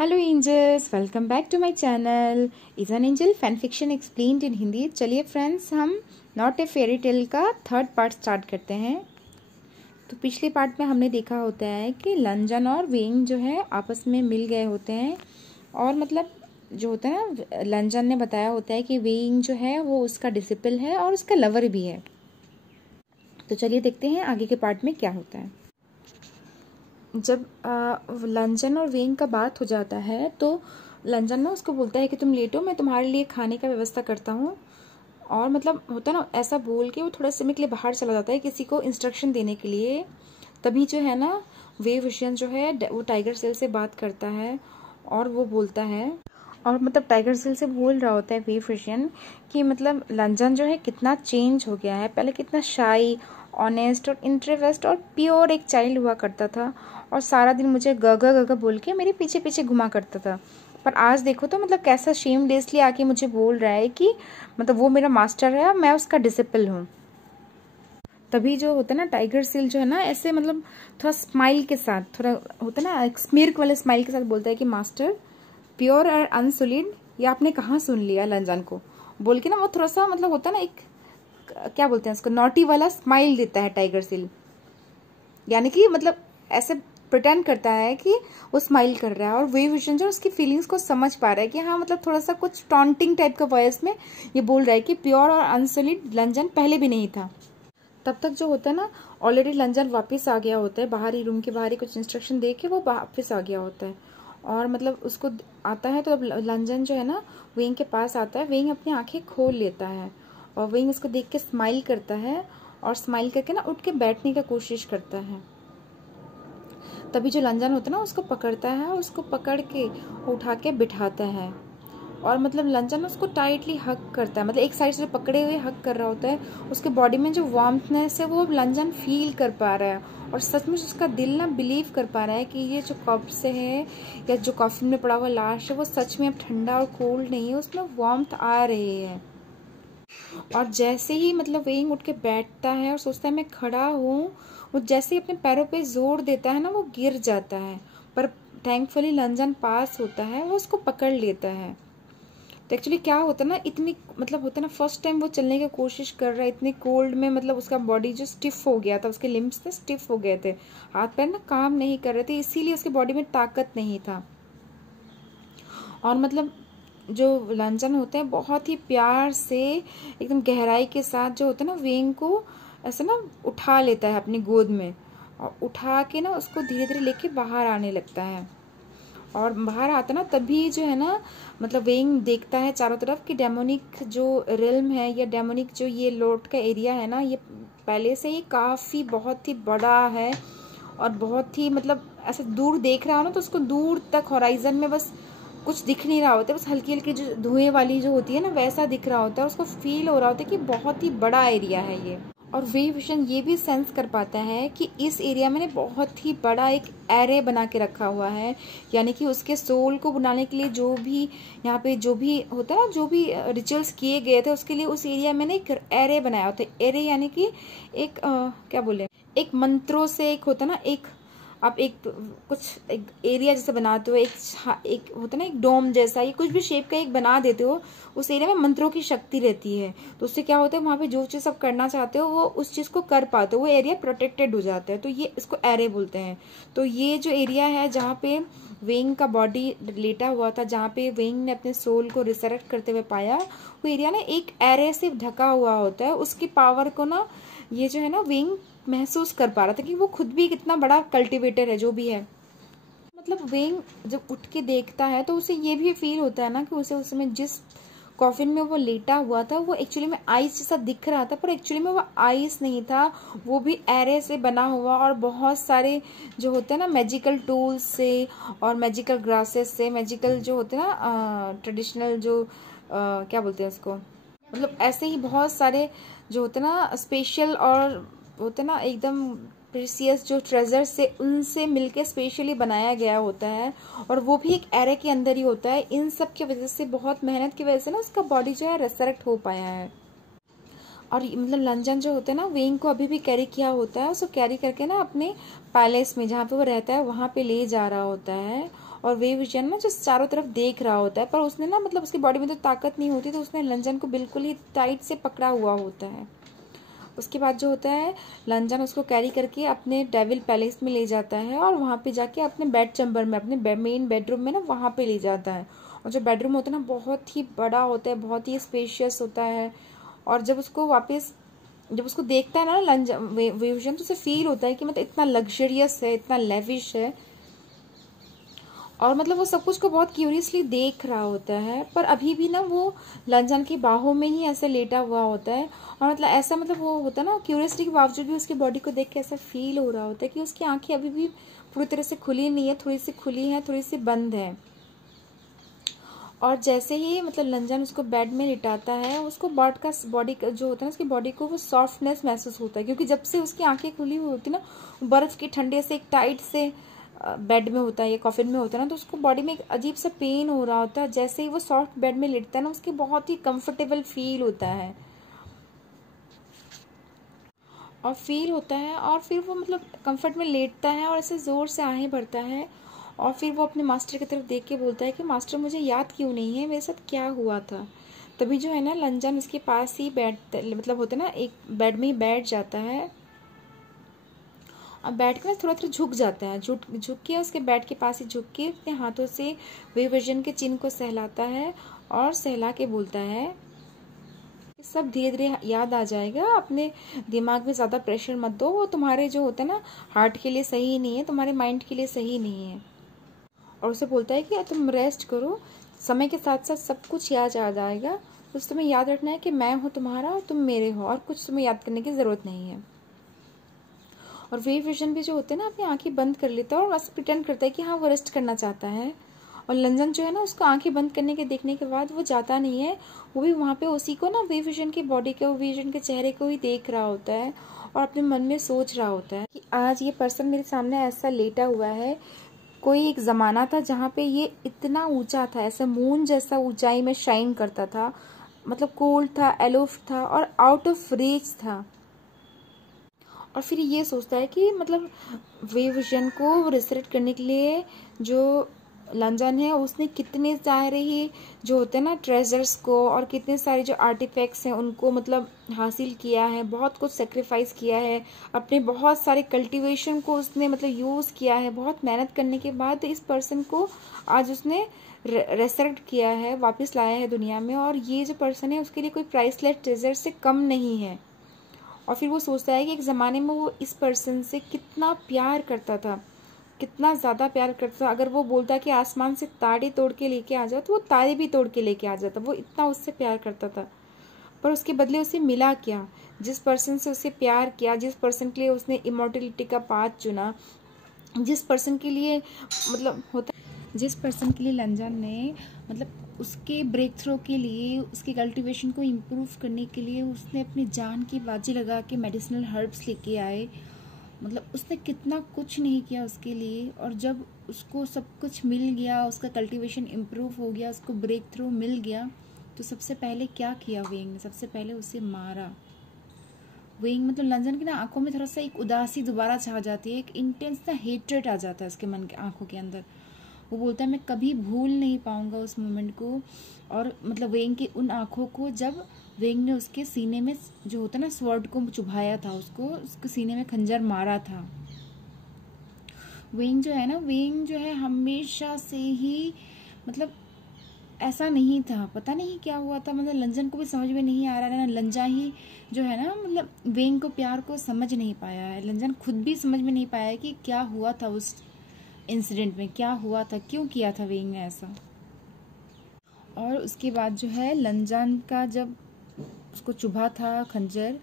Hello angels, welcome back to my channel is an angel fan fiction explained in Hindi. चलिए friends, हम not a fairy tale का third part start करते हैं। तो पिछले part में हमने देखा होता है कि लंजन और वेंग जो है आपस में मिल गए होते हैं, और मतलब जो होता है ना, लंजन ने बताया होता है कि वेंग जो है वो उसका डिसिपल है और उसका लवर भी है। तो चलिए देखते हैं आगे के पार्ट में क्या होता है। जब लंजन और वेंग का बात हो जाता है तो लंजन ना उसको बोलता है कि तुम लेटो, मैं तुम्हारे लिए खाने का व्यवस्था करता हूँ। और मतलब होता है ना, ऐसा बोल के वो थोड़ा समय के लिए बाहर चला जाता है किसी को इंस्ट्रक्शन देने के लिए। तभी जो है ना, वे विशन जो है वो टाइगर सेल से बात करता है और वो बोलता है, और मतलब टाइगर सेल से बोल रहा होता है वे विशन कि मतलब लंजन जो है कितना चेंज हो गया है। पहले कितना शाई, ऑनेस्ट और इंटरेस्ट और प्योर एक चाइल्ड हुआ करता था, और सारा दिन मुझे गगा गगा बोल के मेरे पीछे पीछे घुमा करता था। पर आज देखो तो मतलब कैसा शेमलेसली आके मुझे बोल रहा है कि मतलब वो मेरा मास्टर है, मैं उसका डिसिपल हूँ। तभी जो होता है ना, टाइगर सील जो है ना ऐसे मतलब थोड़ा स्माइल के साथ, थोड़ा होता है ना एक स्मिर्क वाले स्माइल के साथ बोलता है कि मास्टर, प्योर और अनसुलिड, ये आपने कहाँ सुन लिया लंजन को बोल के ना, वो थोड़ा सा मतलब होता है ना एक क्या बोलते हैं उसको, नॉटी वाला स्माइल देता है टाइगर सील। यानी कि मतलब ऐसे प्रिटेंड करता है कि वो स्माइल कर रहा है, और वे विजन जो उसकी फीलिंग्स को समझ पा रहा है कि हाँ मतलब थोड़ा सा कुछ टॉन्टिंग टाइप का वॉइस में ये बोल रहा है कि प्योर और अनसुलिड लंजन पहले भी नहीं था। तब तक जो होता है ना, ऑलरेडी लंजन वापस आ गया होता है, बाहरी रूम के बाहर ही कुछ इंस्ट्रक्शन दे के वो वापस आ गया होता है। और मतलब उसको आता है तो अब लंजन जो है ना वेंग के पास आता है। वेंग अपनी आंखें खोल लेता है और वेंग उसको देख के स्माइल करता है, और स्माइल करके ना उठ के बैठने का कोशिश करता है। तभी जो लंजन होता है ना उसको पकड़ता है, और उसको पकड़ के उठा के बिठाता है, और मतलब लंजन उसको टाइटली हक करता है। मतलब एक साइड से पकड़े हुए हक कर रहा होता है, उसके बॉडी में जो वार्मथनेस है वो लंजन फील कर पा रहा है, और सचमुच उसका दिल ना बिलीव कर पा रहा है कि ये जो कप से है या जो कॉफिन में पड़ा हुआ लाश है वो सच में अब ठंडा और कोल्ड नहीं है, उसमें वार्मथ आ रही है। और जैसे ही मतलब वेइंग उठ के बैठता है और सोचता है मैं खड़ा हूँ, वो जैसे ही अपने पैरों पे जोर देता है ना वो गिर जाता है। पर थैंकफुली लंजन पास होता है, वो उसको पकड़ लेता है। तो एक्चुअली क्या होता है ना, इतनी मतलब होता है ना, फर्स्ट टाइम वो चलने की कोशिश कर रहा है इतनी कोल्ड में, मतलब उसका बॉडी जो स्टिफ हो गया था, उसके लिम्स ना स्टिफ हो गए थे, हाथ पैर ना काम नहीं कर रहे थे, इसीलिए उसके बॉडी में ताकत नहीं था। और मतलब जो लंजन होते हैं बहुत ही प्यार से एकदम गहराई के साथ जो होता है ना वेंग को ऐसे ना उठा लेता है अपनी गोद में, और उठा के ना उसको धीरे धीरे लेके बाहर आने लगता है। और बाहर आता ना तभी जो है ना, मतलब वेंग देखता है चारों तरफ कि डेमोनिक जो रिल्म है या डेमोनिक जो ये लॉर्ड का एरिया है ना, ये पहले से ही काफ़ी बहुत ही बड़ा है, और बहुत ही मतलब ऐसे दूर देख रहा हो ना तो उसको दूर तक होराइजन में बस कुछ दिख नहीं रहा होता है, बस हल्की हल्की जो धुएं वाली जो होती है ना वैसा दिख रहा होता है, और उसको फील हो रहा होता है कि बहुत ही बड़ा एरिया है ये। और वे विजन ये भी सेंस कर पाता है कि इस एरिया में बहुत ही बड़ा एक एरे बना के रखा हुआ है, यानी कि उसके सोल को बनाने के लिए जो भी यहाँ पे जो भी होता है ना, जो भी रिचुअल्स किए गए थे उसके लिए उस एरिया में एक एरे बनाया होता है। एरे यानी कि एक क्या बोले, एक मंत्रों से एक होता है ना, एक आप एक कुछ एक एरिया जैसे बनाते हो, एक होता है ना एक डोम जैसा, ये कुछ भी शेप का एक बना देते हो, उस एरिया में मंत्रों की शक्ति रहती है। तो उससे क्या होता है, वहां पे जो चीज़ आप करना चाहते हो वो उस चीज़ को कर पाते हो, वो एरिया प्रोटेक्टेड हो जाता है। तो ये इसको एरे बोलते हैं। तो ये जो एरिया है जहाँ पे वेंग का बॉडी लेटा हुआ था, जहाँ पे वेंग ने अपने सोल को रिसरेक्ट करते हुए पाया, वो एरिया ना एक एरे से ढका हुआ होता है। उसकी पावर को ना ये जो है ना वेंग महसूस कर पा रहा था कि वो खुद भी कितना बड़ा कल्टीवेटर है जो भी है। मतलब वेंग जब उठ के देखता है तो उसे ये भी फील होता है ना कि उसे उस समय जिस कॉफिन में वो लेटा हुआ था वो एक्चुअली में आइस जैसा दिख रहा था, पर एक्चुअली में वो आइस नहीं था, वो भी एरे से बना हुआ, और बहुत सारे जो होते हैं ना मैजिकल टूल्स से और मैजिकल ग्रासेस से, मैजिकल जो होते हैं ना ट्रेडिशनल जो क्या बोलते हैं उसको, मतलब ऐसे ही बहुत सारे जो होते हैं ना स्पेशल और होते हैं ना एकदम प्रीसियस जो ट्रेजर से उनसे मिलके स्पेशली बनाया गया होता है, और वो भी एक एरे के अंदर ही होता है। इन सब की वजह से, बहुत मेहनत की वजह से ना उसका बॉडी जो है रिसरेक्ट हो पाया है। और मतलब लंजन जो होता है ना वेंग को अभी भी कैरी किया होता है, उसको कैरी करके ना अपने पैलेस में जहाँ पे वो रहता है वहाँ पे ले जा रहा होता है। और वे विजन ना जो चारों तरफ देख रहा होता है, पर उसने ना मतलब उसकी बॉडी में तो ताकत नहीं होती, तो उसने लंजन को बिल्कुल ही टाइट से पकड़ा हुआ होता है। उसके बाद जो होता है, लंजन उसको कैरी करके अपने डेविल पैलेस में ले जाता है और वहाँ पे जाके अपने बेड चैम्बर में, अपने मेन बेडरूम में ना वहाँ पे ले जाता है। और जो बेडरूम होता है ना बहुत ही बड़ा होता है, बहुत ही स्पेशियस होता है। और जब उसको देखता है ना लंजन विजन, तो उसे फील होता है कि मतलब इतना लग्जरियस है, इतना लेविश है, और मतलब वो सब कुछ को बहुत क्यूरियसली देख रहा होता है। पर अभी भी ना वो लंजन की बाहों में ही ऐसे लेटा हुआ होता है, और मतलब ऐसा मतलब वो होता है ना, क्यूरियसली के बावजूद भी उसकी बॉडी को देख के ऐसा फील हो रहा होता है कि उसकी आंखें अभी भी पूरी तरह से खुली नहीं है, थोड़ी सी खुली है, थोड़ी सी बंद है। और जैसे ही मतलब लंजन उसको बेड में लिटाता है, उसको बॉडी का जो होता है ना, उसकी बॉडी को वो सॉफ्टनेस महसूस होता है, क्योंकि जब से उसकी आंखें खुली हुई होती है ना, बर्फ के ठंडे से एक टाइट से बेड में होता है या कॉफिन में होता है ना, तो उसको बॉडी में एक अजीब सा पेन हो रहा होता है। जैसे ही वो सॉफ्ट बेड में लेटता है ना, उसकी बहुत ही कंफर्टेबल फील होता है, और फिर वो मतलब कंफर्ट में लेटता है और ऐसे जोर से आहें भरता है। और फिर वो अपने मास्टर की तरफ देख के बोलता है कि मास्टर मुझे याद क्यों नहीं है, मेरे साथ क्या हुआ था। तभी जो है ना लंजन उसके पास ही मतलब होता है ना, एक बेड में ही बैठ जाता है। अब बैठ के ना थोड़ा थोड़ा झुक जाता है, झुक के उसके बेड के पास ही झुक के अपने हाथों से वे विजन के चिन्ह को सहलाता है और सहला के बोलता है सब धीरे धीरे याद आ जाएगा, अपने दिमाग में ज़्यादा प्रेशर मत दो, वो तुम्हारे जो होता है ना हार्ट के लिए सही नहीं है, तुम्हारे माइंड के लिए सही नहीं है। और उसे बोलता है कि तुम रेस्ट करो, समय के साथ साथ सब कुछ याद आ जाएगा, बस तुम्हें याद रखना है कि मैं हूँ तुम्हारा और तुम मेरे हो, और कुछ तुम्हें याद करने की ज़रूरत नहीं है। और वे विजन भी जो होते हैं ना अपनी आंखें बंद कर लेता है और बस प्रिटेंड करता है कि हाँ वो रेस्ट करना चाहता है। और लंजन जो है ना उसको आंखें बंद करने के देखने के बाद वो जाता नहीं है, वो भी वहाँ पे उसी को ना वे विजन की बॉडी को, विजन के चेहरे को ही देख रहा होता है और अपने मन में सोच रहा होता है कि आज ये पर्सन मेरे सामने ऐसा लेटा हुआ है। कोई एक ज़माना था जहाँ पे ये इतना ऊंचा था, ऐसा मून जैसा ऊंचाई में शाइन करता था, मतलब कोल्ड था, एलोफ था और आउट ऑफ रीच था। और फिर ये सोचता है कि मतलब वे विजन को रिसरेक्ट करने के लिए जो लंजन है उसने कितने सारे ही जो होते हैं ना ट्रेजर्स को और कितने सारे जो आर्टिफैक्ट्स हैं उनको मतलब हासिल किया है, बहुत कुछ सेक्रीफाइस किया है, अपने बहुत सारे कल्टीवेशन को उसने मतलब यूज़ किया है। बहुत मेहनत करने के बाद इस पर्सन को आज उसने रेसरेक्ट किया है, वापस लाया है दुनिया में, और ये जो पर्सन है उसके लिए कोई प्राइसलेस ट्रेजर से कम नहीं है। और फिर वो सोचता है कि एक ज़माने में वो इस पर्सन से कितना प्यार करता था, कितना ज़्यादा प्यार करता था। अगर वो बोलता कि आसमान से तारे तोड़ के लेके आ जाओ तो वो तारे भी तोड़ के लेके आ जाता, वो इतना उससे प्यार करता था। पर उसके बदले उसे मिला क्या? जिस पर्सन से उसे प्यार किया, जिस पर्सन के लिए उसने इमॉर्टलिटी का पाथ चुना, जिस पर्सन के लिए मतलब होता जिस पर्सन के लिए लंजन ने मतलब उसके ब्रेक थ्रो के लिए, उसके कल्टीवेशन को इम्प्रूव करने के लिए उसने अपनी जान की बाजी लगा के मेडिसिनल हर्ब्स लेके आए, मतलब उसने कितना कुछ नहीं किया उसके लिए। और जब उसको सब कुछ मिल गया, उसका कल्टीवेशन इम्प्रूव हो गया, उसको ब्रेक थ्रू मिल गया, तो सबसे पहले क्या किया वेंग ने? सबसे पहले उसे मारा। वेंग मतलब लंजन की ना आंखों में थोड़ा सा एक उदासी दोबारा छा जाती है, एक इंटेंस ना हेट्रेट आ जाता है उसके मन के आंखों के अंदर। वो बोलता है मैं कभी भूल नहीं पाऊंगा उस मोमेंट को, और मतलब वेंग की उन आंखों को जब वेंग ने उसके सीने में जो होता है ना स्वॉर्ड को चुभाया था, उसके सीने में खंजर मारा था। वेंग जो है हमेशा से ही मतलब ऐसा नहीं था, पता नहीं क्या हुआ था, मतलब लंजन को भी समझ में नहीं आ रहा है ना, लंजा ही जो है ना मतलब वेंग को प्यार को समझ नहीं पाया है। लंजन खुद भी समझ में नहीं पाया है कि क्या हुआ था उस इंसिडेंट में, क्या हुआ था, क्यों किया था वेंग ने ऐसा। और उसके बाद जो है लंजन का जब उसको चुभा था खंजर,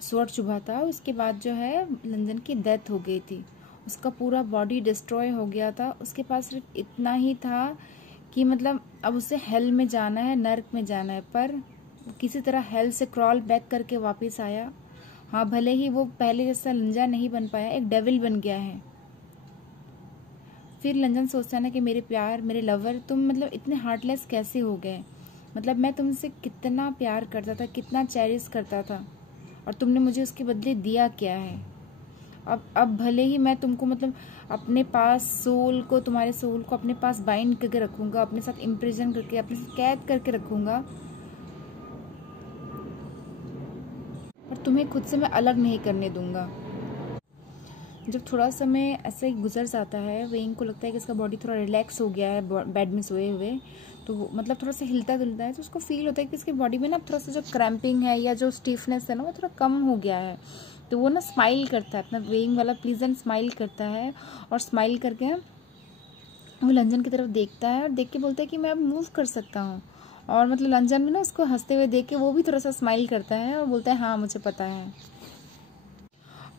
स्वॉर्ड चुभा था, उसके बाद जो है लंजन की डेथ हो गई थी, उसका पूरा बॉडी डिस्ट्रॉय हो गया था। उसके पास सिर्फ इतना ही था कि मतलब अब उसे हेल में जाना है, नर्क में जाना है, पर किसी तरह हेल से क्रॉल बैक करके वापस आया। हाँ, भले ही वो पहले जैसा लंजा नहीं बन पाया, एक डेविल बन गया है। फिर लंजन सोचता है ना कि मेरे प्यार, मेरे लवर, तुम मतलब इतने हार्टलेस कैसे हो गए? मतलब मैं तुमसे कितना प्यार करता था, कितना चेरिश करता था, और तुमने मुझे उसके बदले दिया क्या है? अब भले ही मैं तुमको मतलब अपने पास तुम्हारे सोल को अपने पास बाइंड करके रखूंगा, अपने साथ इम्प्रिजन करके, अपने साथ कैद करके रखूंगा, पर तुम्हें खुद से मैं अलग नहीं करने दूंगा। जब थोड़ा समय ऐसे ही गुजर जाता है, वेइंग को लगता है कि इसका बॉडी थोड़ा रिलैक्स हो गया है बेड में सोए हुए, तो मतलब थोड़ा सा हिलता जुलता है, तो उसको फील होता है कि इसकी बॉडी में ना थोड़ा सा जो क्रैम्पिंग है या जो स्टिफनेस है ना वो थोड़ा कम हो गया है। तो वो ना स्माइल करता है, अपना वेइंग वाला प्लीजेंट स्माइल करता है, और स्माइल करके वो लंजन की तरफ देखता है और देख के बोलता है कि मैं अब मूव कर सकता हूँ। और मतलब लंजन भी ना उसको हंसते हुए देख के वो भी थोड़ा सा स्माइल करता है और बोलता है हाँ मुझे पता है।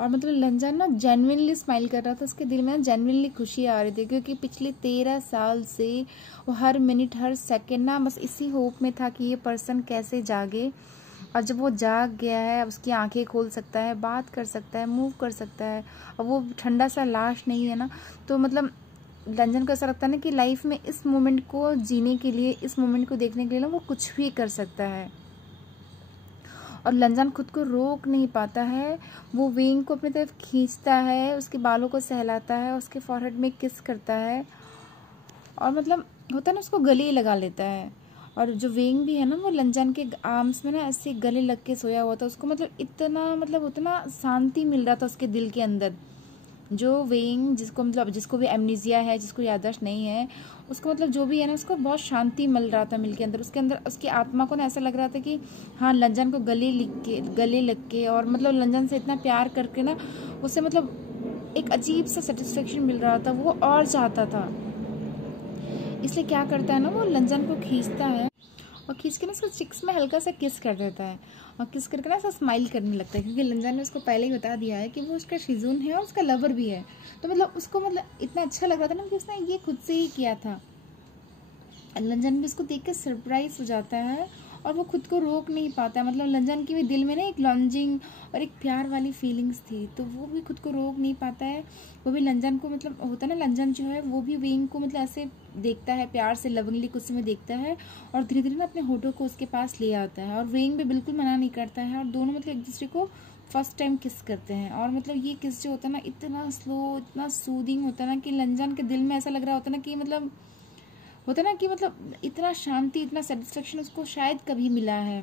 और मतलब लंजन ना जेन्युइनली स्माइल कर रहा था, उसके दिल में ना जेन्युइनली खुशी आ रही थी, क्योंकि पिछले 13 साल से वो हर मिनट हर सेकंड ना बस इसी होप में था कि ये पर्सन कैसे जागे। और जब वो जाग गया है, अब उसकी आंखें खोल सकता है, बात कर सकता है, मूव कर सकता है, और वो ठंडा सा लाश नहीं है ना, तो मतलब लंजन को ऐसा लगता है ना कि लाइफ में इस मोमेंट को जीने के लिए, इस मोमेंट को देखने के लिए ना वो कुछ भी कर सकता है। और लंजन खुद को रोक नहीं पाता है, वो वेइंग को अपनी तरफ खींचता है, उसके बालों को सहलाता है, उसके फॉरहेड में किस करता है, और मतलब होता है ना उसको गले लगा लेता है। और जो वेइंग भी है ना वो लंजन के आर्म्स में ना ऐसे गले लग के सोया हुआ था, उसको मतलब इतना मतलब उतना शांति मिल रहा था उसके दिल के अंदर। जो वेइंग जिसको भी एमनीजिया है, जिसको याददाश्त नहीं है, उसको मतलब जो भी है ना उसको बहुत शांति मिल रहा था मिल के अंदर, उसके अंदर उसकी आत्मा को ना ऐसा लग रहा था कि हाँ लंजन को गले लग के और मतलब लंजन से इतना प्यार करके ना उसे मतलब एक अजीब सा सेटिस्फेक्शन मिल रहा था, वो और चाहता था। इसलिए क्या करता है ना, वो लंजन को खींचता है और खींच के ना उसको चिक्स में हल्का सा किस कर देता है, और किस करके ना ऐसा स्माइल करने लगता है, क्योंकि लंजन ने उसको पहले ही बता दिया है कि वो उसका शिजून है और उसका लवर भी है। तो मतलब उसको मतलब इतना अच्छा लग रहा था ना कि उसने ये खुद से ही किया था। लंजन भी उसको देख के सरप्राइज हो जाता है और वो खुद को रोक नहीं पाता है। मतलब लंजन की भी दिल में ना एक लॉन्जिंग और एक प्यार वाली फीलिंग्स थी, तो वो भी खुद को रोक नहीं पाता है। वो भी लंजन को मतलब होता है ना, लंजन जो है वो भी वेइंग को मतलब ऐसे देखता है, प्यार से लवंगली गुस्से में देखता है, और धीरे धीरे ना अपने होठों को उसके पास ले आता है, और वेइंग भी बिल्कुल मना नहीं करता है, और दोनों मतलब एक दूसरे को फर्स्ट टाइम किस करते हैं। और मतलब ये किस जो होता है ना इतना स्लो, इतना सूदिंग होता है ना कि लंजन के दिल में ऐसा लग रहा होता है ना कि मतलब होता है ना कि मतलब इतना शांति, इतना सेटिस्फेक्शन उसको शायद कभी मिला है।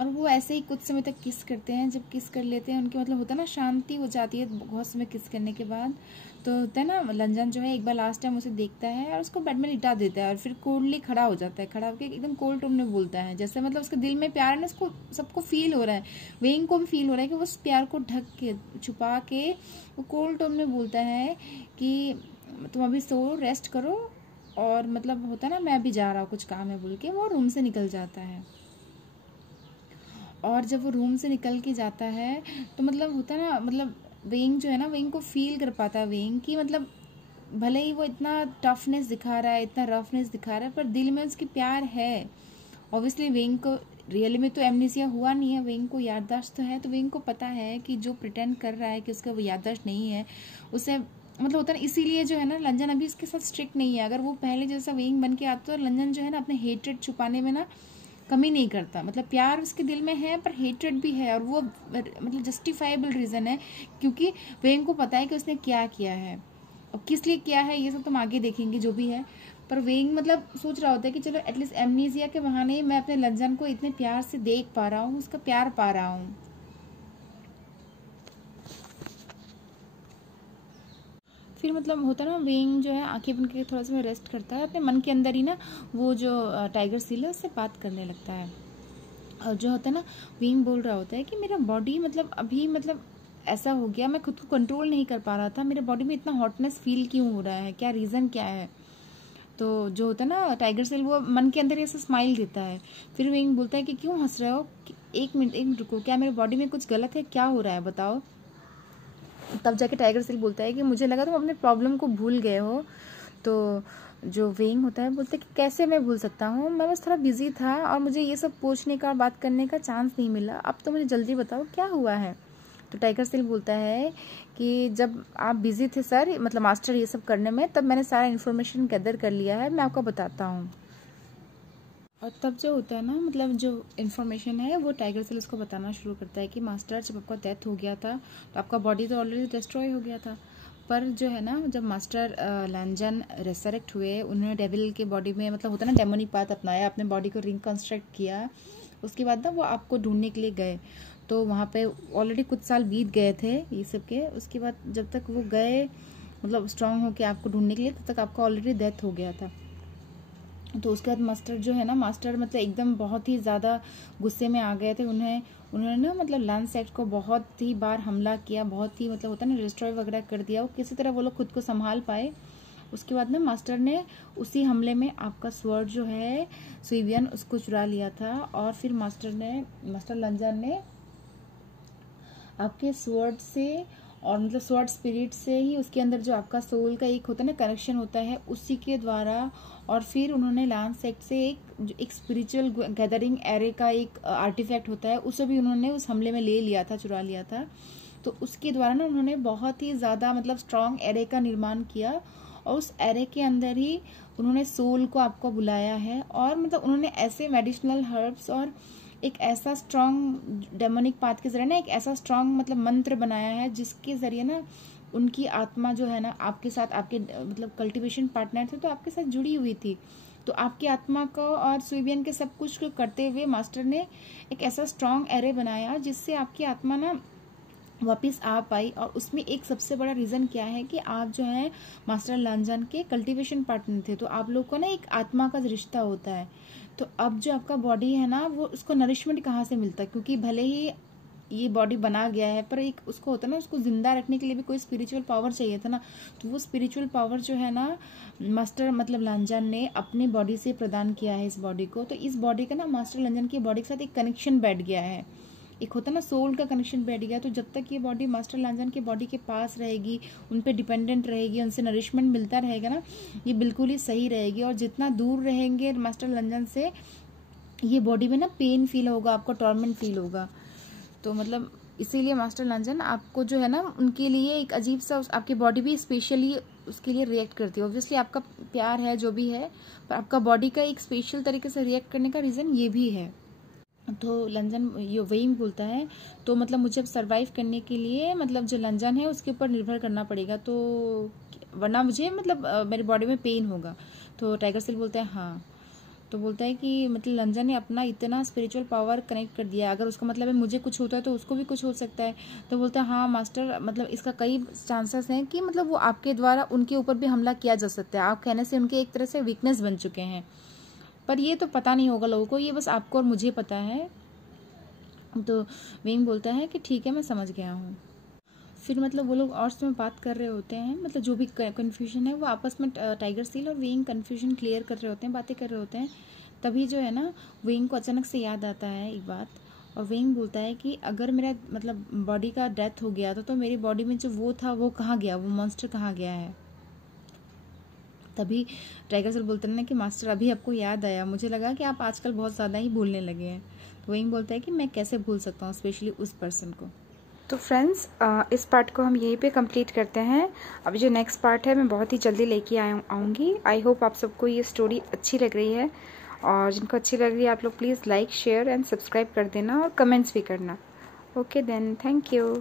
और वो ऐसे ही कुछ समय तक किस करते हैं, जब किस कर लेते हैं उनकी मतलब होता है ना शांति हो जाती है बहुत समय किस करने के बाद। तो होता है ना लंजन जो है एक बार लास्ट टाइम उसे देखता है और उसको बेड में लिटा देता है, और फिर कोल्डली खड़ा हो जाता है, खड़ा होकर एकदम कोल्ड टोन में बोलता है, जैसे मतलब उसके दिल में प्यार है ना, उसको सबको फील हो रहा है, वेइंग को भी फील हो रहा है कि वो उस प्यार को ढक के छुपा के वो कोल्ड टोन में बोलता है कि तुम अभी सो, रेस्ट करो, और मतलब होता है ना मैं अभी जा रहा हूँ, कुछ काम है बोल के वो रूम से निकल जाता है। और जब वो रूम से निकल के जाता है तो मतलब होता है ना मतलब वेइंग जो है ना, वेइंग को फील कर पाता है वेइंग की मतलब भले ही वो इतना टफनेस दिखा रहा है, इतना रफनेस दिखा रहा है, पर दिल में उसकी प्यार है। ऑब्वियसली वेइंग को रियल में तो एमनीसिया हुआ नहीं है, वेइंग को याददाश्त तो है, तो वेइंग को पता है कि जो प्रिटेंड कर रहा है कि उसका वो याददाश्त नहीं है, उसे मतलब होता है ना, इसीलिए जो है ना लंजन अभी उसके साथ स्ट्रिक्ट नहीं है। अगर वो पहले जैसा वेइंग बन के आता तो लंजन जो है ना अपने हेट्रेड छुपाने में ना कमी नहीं करता। मतलब प्यार उसके दिल में है पर हेट्रेड भी है, और वो मतलब जस्टिफाइबल रीजन है, क्योंकि वेइंग को पता है कि उसने क्या किया है और किस लिए किया है, ये सब तुम आगे देखेंगे जो भी है। पर वेइंग मतलब सोच रहा होता है कि चलो एटलीस्ट एमनीसिया के बहाने मैं अपने लंजन को इतने प्यार से देख पा रहा हूँ, उसका प्यार पा रहा हूँ। फिर मतलब होता है ना वेइंग जो है आंखें बंद करके थोड़ा सा रेस्ट करता है, अपने मन के अंदर ही ना वो जो टाइगर सील है उससे बात करने लगता है। और जो होता है ना वेइंग बोल रहा होता है कि मेरा बॉडी मतलब अभी मतलब ऐसा हो गया, मैं खुद को कंट्रोल नहीं कर पा रहा था, मेरे बॉडी में इतना हॉटनेस फील क्यों हो रहा है, क्या रीज़न क्या है। तो जो होता है ना टाइगर सेल वो मन के अंदर ऐसा स्माइल देता है। फिर वेइंग बोलता है कि क्यों हंस रहे हो, एक मिनट रुको, क्या मेरे बॉडी में कुछ गलत है, क्या हो रहा है बताओ। तब जाके टाइगर सेल बोलता है कि मुझे लगा तुम अपने प्रॉब्लम को भूल गए हो। तो जो वेइंग होता है बोलता है कि कैसे मैं भूल सकता हूँ, मैं बस थोड़ा बिजी था और मुझे ये सब पूछने का, बात करने का चांस नहीं मिला, अब तो मुझे जल्दी बताओ क्या हुआ है। तो टाइगर सेल बोलता है कि जब आप बिजी थे सर, मतलब मास्टर ये सब करने में, तब मैंने सारा इन्फॉर्मेशन गैदर कर लिया है, मैं आपको बताता हूँ। और तब जो होता है ना, मतलब जो इन्फॉर्मेशन है वो टाइगर सेल उसको बताना शुरू करता है कि मास्टर, जब आपका डेथ हो गया था तो आपका बॉडी तो ऑलरेडी डिस्ट्रॉय हो गया था, पर जो है ना, जब मास्टर लैंजन रेसरेक्ट हुए, उन्होंने डेविल के बॉडी में, मतलब होता है ना, डेमोनिक पाथ अपनाया, अपने बॉडी को रिकंस्ट्रक्ट किया। उसके बाद ना वो आपको ढूंढने के लिए गए, तो वहाँ पे ऑलरेडी कुछ साल बीत गए थे ये सब के। उसके बाद जब तक वो गए, मतलब स्ट्रांग होके आपको ढूंढने के लिए, तब तक आपका ऑलरेडी डेथ हो गया था। तो उसके बाद मास्टर जो है ना, मास्टर मतलब एकदम बहुत ही ज़्यादा गुस्से में आ गए थे। उन्होंने ना, मतलब लैंडसेट को बहुत ही बार हमला किया, बहुत ही, मतलब होता है ना, डिस्ट्रॉय वगैरह कर दिया। वो किसी तरह वो लोग खुद को संभाल पाए। उसके बाद ना मास्टर ने उसी हमले में आपका स्वर्ड जो है सुइवियन, उसको चुरा लिया था। और फिर मास्टर लंजन ने आपके स्वर्ड से, और मतलब स्वर्ड स्पिरिट से ही, उसके अंदर जो आपका सोल का एक होता है ना कनेक्शन होता है, उसी के द्वारा, और फिर उन्होंने लैंडसेट से एक स्पिरिचुअल गैदरिंग एरे का एक आर्टिफैक्ट होता है, उसे भी उन्होंने उस हमले में ले लिया था, चुरा लिया था। तो उसके द्वारा ना उन्होंने बहुत ही ज़्यादा, मतलब स्ट्रॉन्ग एरे का निर्माण किया, और उस एरे के अंदर ही उन्होंने सोल को आपको बुलाया है। और मतलब उन्होंने ऐसे मेडिसिनल हर्ब्स और एक ऐसा स्ट्रॉन्ग डेमोनिक पाथ के जरिए ना, एक ऐसा स्ट्रॉन्ग मतलब मंत्र बनाया है, जिसके जरिए ना उनकी आत्मा जो है ना आपके साथ, आपके मतलब कल्टीवेशन पार्टनर थे तो आपके साथ जुड़ी हुई थी। तो आपकी आत्मा को और सुइवियन के सब कुछ करते हुए मास्टर ने एक ऐसा स्ट्रॉन्ग एरे बनाया, जिससे आपकी आत्मा ना वापस आ पाई। और उसमें एक सबसे बड़ा रीज़न क्या है कि आप जो है मास्टर लंजन के कल्टीवेशन पार्टनर थे, तो आप लोग को ना एक आत्मा का रिश्ता होता है। तो अब जो आपका बॉडी है ना, वो उसको नरिशमेंट कहाँ से मिलता है, क्योंकि भले ही ये बॉडी बना गया है, पर एक उसको होता है ना, उसको जिंदा रखने के लिए भी कोई स्पिरिचुअल पावर चाहिए था ना। तो वो स्पिरिचुअल पावर जो है ना, मास्टर मतलब लंजन ने अपनी बॉडी से प्रदान किया है इस बॉडी को। तो इस बॉडी का ना मास्टर लंजन की बॉडी के साथ एक कनेक्शन बैठ गया है, एक होता है ना सोल का कनेक्शन बैठ गया। तो जब तक ये बॉडी मास्टर लंजन की बॉडी के पास रहेगी, उन पे डिपेंडेंट रहेगी, उनसे नरिशमेंट मिलता रहेगा ना, ये बिल्कुल ही सही रहेगी। और जितना दूर रहेंगे मास्टर लंजन से, ये बॉडी में ना पेन फील होगा, आपको टॉर्मेंट फील होगा। तो मतलब इसीलिए मास्टर लंजन आपको जो है ना, उनके लिए एक अजीब सा, आपकी बॉडी भी स्पेशली उसके लिए रिएक्ट करती है। ऑब्वियसली आपका प्यार है जो भी है, पर आपका बॉडी का एक स्पेशल तरीके से रिएक्ट करने का रीज़न ये भी है। तो लंजन ये वही बोलता है, तो मतलब मुझे अब सर्वाइव करने के लिए, मतलब जो लंजन है उसके ऊपर निर्भर करना पड़ेगा, तो वरना मुझे मतलब मेरी बॉडी में पेन होगा। तो टाइगर सेल बोलता है हाँ। तो बोलता है कि मतलब लंजन ने अपना इतना स्पिरिचुअल पावर कनेक्ट कर दिया है, अगर उसका मतलब है मुझे कुछ होता है तो उसको भी कुछ हो सकता है। तो बोलता है हाँ मास्टर, मतलब इसका कई चांसेस हैं कि मतलब वो आपके द्वारा उनके ऊपर भी हमला किया जा सकता है। आप कहने से उनके एक तरह से वीकनेस बन चुके हैं, पर ये तो पता नहीं होगा लोगों को, ये बस आपको और मुझे पता है। तो विंग बोलता है कि ठीक है, मैं समझ गया हूँ। फिर मतलब वो लोग और में बात कर रहे होते हैं, मतलब जो भी कन्फ्यूजन है वो आपस में टाइगर सील और विंग कन्फ्यूजन क्लियर कर रहे होते हैं, बातें कर रहे होते हैं। तभी जो है ना, विंग को अचानक से याद आता है एक बात, और विंग बोलता है कि अगर मेरा मतलब बॉडी का डेथ हो गया था, तो मेरी बॉडी में जो वो था वो कहाँ गया, वो मॉन्स्टर कहाँ गया है। तभी टाइगर सेल बोलते हैं ना कि मास्टर अभी आपको याद आया, मुझे लगा कि आप आजकल बहुत ज़्यादा ही भूलने लगे हैं। तो विंग बोलता है कि मैं कैसे भूल सकता हूँ, स्पेशली उस पर्सन को। तो फ्रेंड्स, इस पार्ट को हम यहीं पे कंप्लीट करते हैं। अभी जो नेक्स्ट पार्ट है मैं बहुत ही जल्दी लेके आऊँगी। आई होप आप सबको ये स्टोरी अच्छी लग रही है, और जिनको अच्छी लग रही है आप लोग please like, share and subscribe कर देना, और कमेंट्स भी करना। Okay then, thank you.